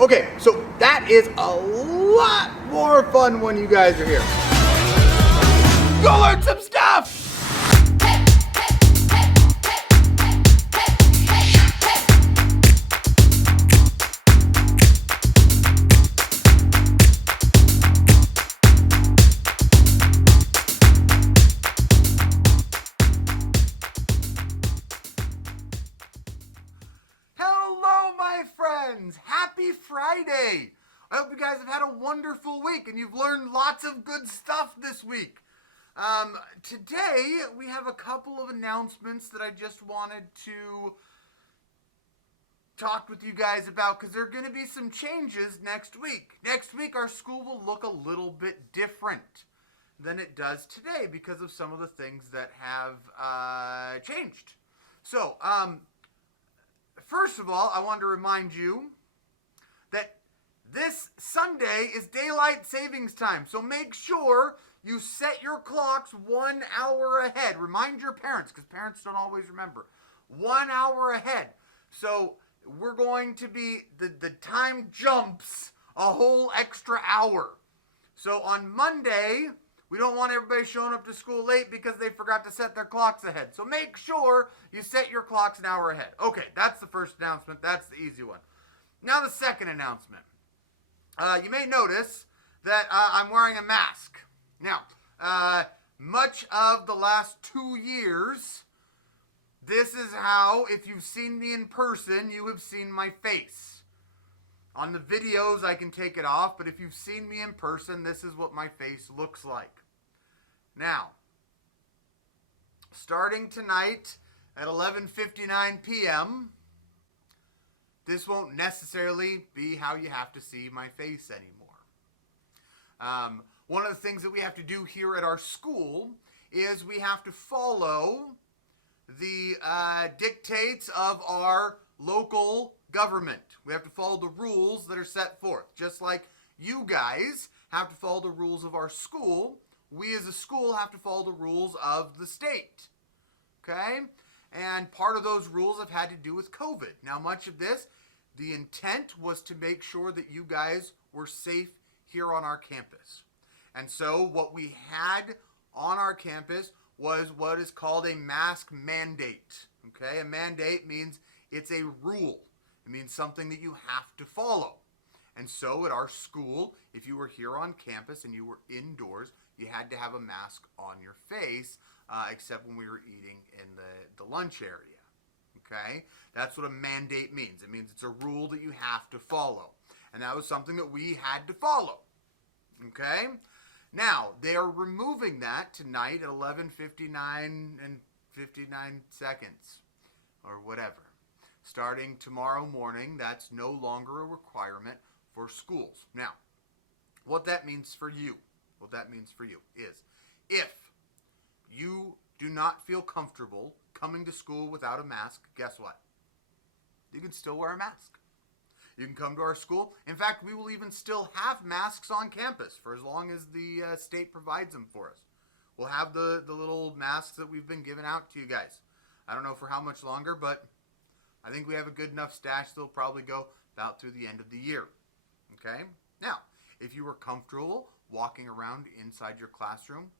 Okay, so that is a lot more fun when you guys are here. Go learn some stuff! Hello, my friends! Happy Friday! I hope you guys have had a wonderful week and you've learned lots of good stuff this week. Today, we have a couple of announcements that I just wanted to talk with you guys about because there are going to be some changes next week. Next week, our school will look a little bit different than it does today because of some of the things that have changed. So, first of all, I wanted to remind you that this Sunday is daylight savings time. So make sure you set your clocks 1 hour ahead. Remind your parents, because parents don't always remember. 1 hour ahead. So we're going to be, the time jumps a whole extra hour. So on Monday, we don't want everybody showing up to school late because they forgot to set their clocks ahead. So make sure you set your clocks an hour ahead. Okay, that's the first announcement. That's the easy one. Now the second announcement. You may notice that I'm wearing a mask. Now, much of the last 2 years, this is how, if you've seen me in person, you have seen my face. On the videos, I can take it off, but if you've seen me in person, this is what my face looks like. Now, starting tonight at 11:59 p.m., this won't necessarily be how you have to see my face anymore. One of the things that we have to do here at our school is we have to follow the dictates of our local government. We have to follow the rules that are set forth. Just like you guys have to follow the rules of our school, we as a school have to follow the rules of the state. Okay? And part of those rules have had to do with COVID. Now, much of this, the intent was to make sure that you guys were safe here on our campus. And so what we had on our campus was what is called a mask mandate. Okay? A mandate means it's a rule. It means something that you have to follow. And so at our school, if you were here on campus and you were indoors, you had to have a mask on your face, except when we were eating in the lunch area. Okay? That's what a mandate means. It means it's a rule that you have to follow. And that was something that we had to follow. Okay? Now, they are removing that tonight at 11:59 and 59 seconds, or whatever. Starting tomorrow morning, that's no longer a requirement for schools. Now, what that means for you is if you do not feel comfortable coming to school without a mask, guess what? You can still wear a mask. You can come to our school. In fact, we will even still have masks on campus for as long as the state provides them for us. We'll have the little masks that we've been giving out to you guys. I don't know for how much longer, but I think we have a good enough stash that will probably go about through the end of the year. Okay? Now, if you were comfortable walking around inside your classroom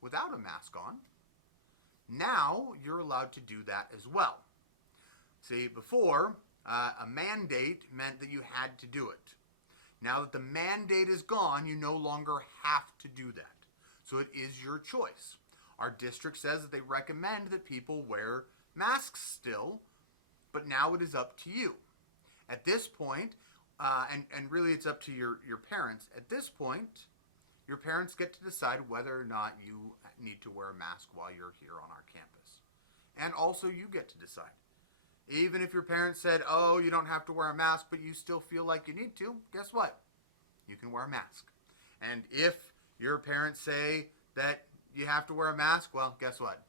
without a mask on, now you're allowed to do that as well. See, before, a mandate meant that you had to do it. Now that the mandate is gone, you no longer have to do that. So it is your choice. Our district says that they recommend that people wear masks still, but now it is up to you. At this point, and really it's up to your parents, at this point, your parents get to decide whether or not you need to wear a mask while you're here on our campus. And also you get to decide. Even if your parents said, oh, you don't have to wear a mask, but you still feel like you need to, guess what? You can wear a mask. And if your parents say that you have to wear a mask, well, guess what?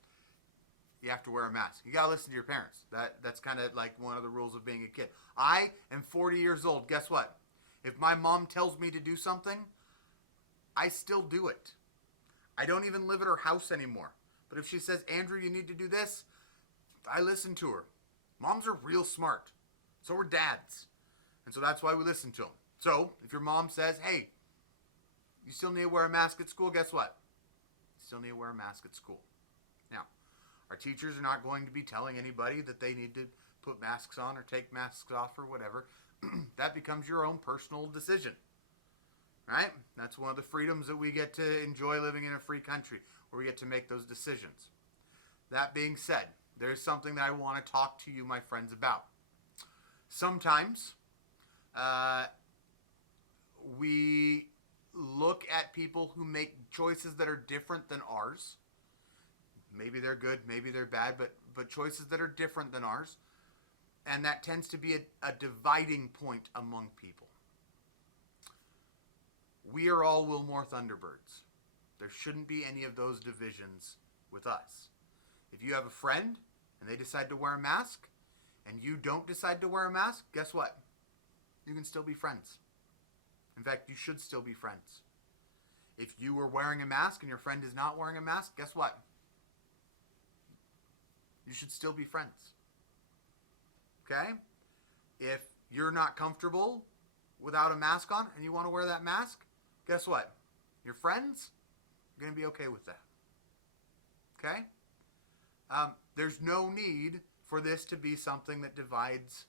You have to wear a mask. You got to listen to your parents. That's kind of like one of the rules of being a kid. I am 40 years old. Guess what? If my mom tells me to do something, I still do it. I don't even live at her house anymore. But if she says, Andrew, you need to do this, I listen to her. Moms are real smart. So are dads. And so that's why we listen to them. So if your mom says, hey, you still need to wear a mask at school, guess what? You still need to wear a mask at school. Now, our teachers are not going to be telling anybody that they need to put masks on or take masks off or whatever. That becomes your own personal decision. Right? That's one of the freedoms that we get to enjoy living in a free country, where we get to make those decisions. That being said, there's something that I want to talk to you, my friends, about. Sometimes we look at people who make choices that are different than ours. Maybe they're good, maybe they're bad, but choices that are different than ours. And that tends to be a dividing point among people. We are all Willmore Thunderbirds. There shouldn't be any of those divisions with us. If you have a friend and they decide to wear a mask and you don't decide to wear a mask, guess what? You can still be friends. In fact, you should still be friends. If you are wearing a mask and your friend is not wearing a mask, guess what? You should still be friends. Okay? If you're not comfortable without a mask on and you want to wear that mask, guess what? Your friends are going to be okay with that. Okay? There's no need for this to be something that divides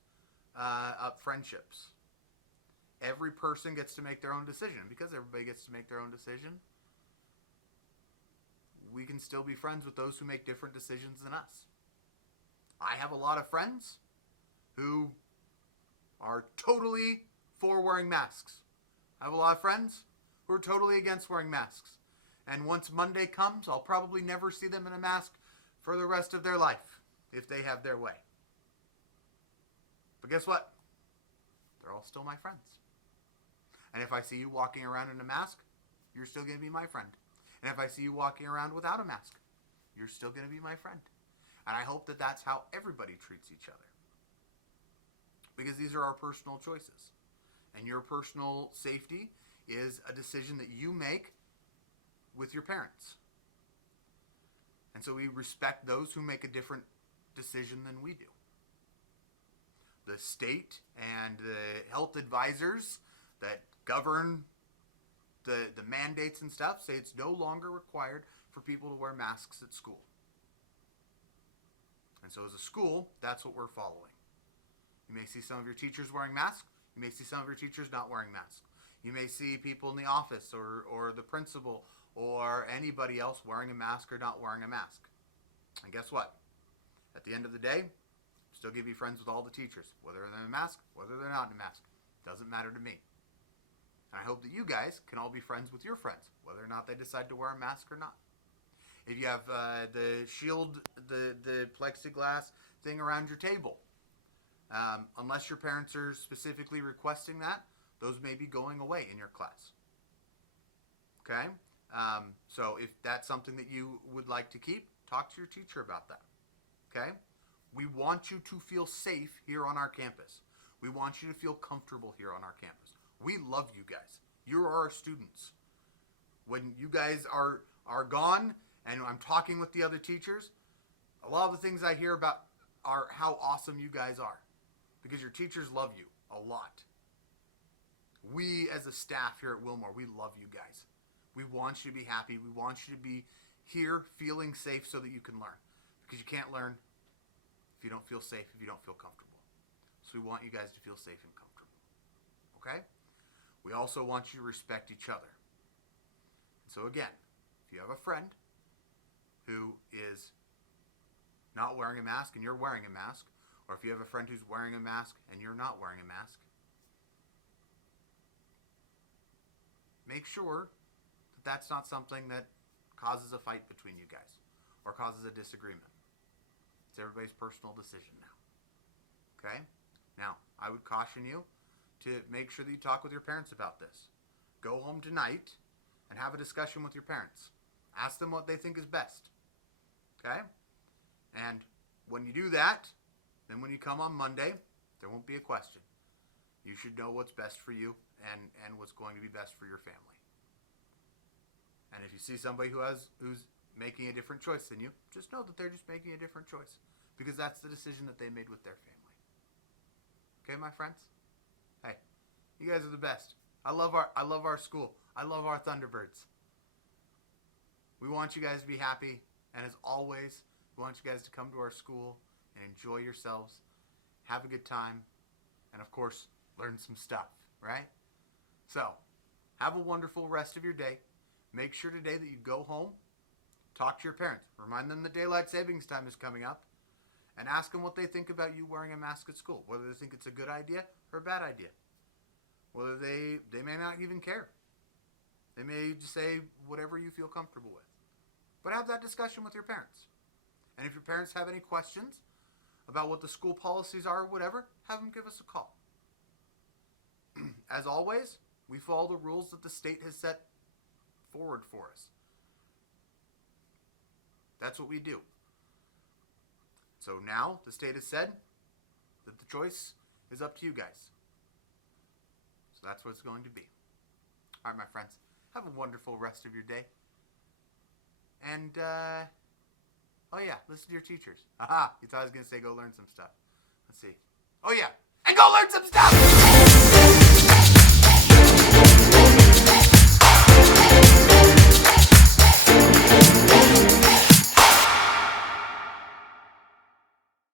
up friendships. Every person gets to make their own decision. Because everybody gets to make their own decision, we can still be friends with those who make different decisions than us. I have a lot of friends who are totally for wearing masks. I have a lot of friends who are totally against wearing masks. And once Monday comes, I'll probably never see them in a mask for the rest of their life if they have their way. But guess what? They're all still my friends. And if I see you walking around in a mask, you're still going to be my friend. And if I see you walking around without a mask, you're still going to be my friend. And I hope that that's how everybody treats each other. Because these are our personal choices. And your personal safety is a decision that you make with your parents. And so we respect those who make a different decision than we do. The state and the health advisors that govern the mandates and stuff say it's no longer required for people to wear masks at school. And so as a school, that's what we're following. You may see some of your teachers wearing masks. You may see some of your teachers not wearing masks. You may see people in the office or the principal or anybody else wearing a mask or not wearing a mask. And guess what? At the end of the day, still give you friends with all the teachers, whether they're in a mask, whether they're not in a mask. Doesn't matter to me. And I hope that you guys can all be friends with your friends, whether or not they decide to wear a mask or not. If you have the shield, the plexiglass thing around your table, unless your parents are specifically requesting that, those may be going away in your class. Okay? So if that's something that you would like to keep, talk to your teacher about that. Okay? We want you to feel safe here on our campus. We want you to feel comfortable here on our campus. We love you guys. You are our students. When you guys are gone and I'm talking with the other teachers, a lot of the things I hear about are how awesome you guys are. Because your teachers love you a lot. We as a staff here at Willmore, we love you guys. We want you to be happy. We want you to be here feeling safe so that you can learn. Because you can't learn if you don't feel safe, if you don't feel comfortable. So we want you guys to feel safe and comfortable. Okay? We also want you to respect each other. So again, if you have a friend who is not wearing a mask and you're wearing a mask, or if you have a friend who's wearing a mask and you're not wearing a mask, make sure that that's not something that causes a fight between you guys or causes a disagreement. It's everybody's personal decision now. Okay? Now, I would caution you to make sure that you talk with your parents about this. Go home tonight and have a discussion with your parents. Ask them what they think is best. Okay? And when you do that, then when you come on Monday, there won't be a question. You should know what's best for you and what's going to be best for your family. And if you see somebody who's making a different choice than you, just know that they're just making a different choice, because that's the decision that they made with their family. Okay, my friends? Hey, you guys are the best. I love our school. I love our Thunderbirds. We want you guys to be happy, and as always, we want you guys to come to our school and enjoy yourselves, have a good time, and of course, learn some stuff, right? So, have a wonderful rest of your day. Make sure today that you go home, talk to your parents, remind them that daylight savings time is coming up, and ask them what they think about you wearing a mask at school, whether they think it's a good idea or a bad idea. Whether they may not even care. They may just say whatever you feel comfortable with. But have that discussion with your parents. And if your parents have any questions about what the school policies are or whatever, have them give us a call. As always, we follow the rules that the state has set forward for us. That's what we do. So now the state has said that the choice is up to you guys. So that's what it's going to be. All right, my friends, have a wonderful rest of your day. And, oh yeah, listen to your teachers. Aha, you thought I was going to say go learn some stuff. Let's see. Oh yeah, and go learn some stuff!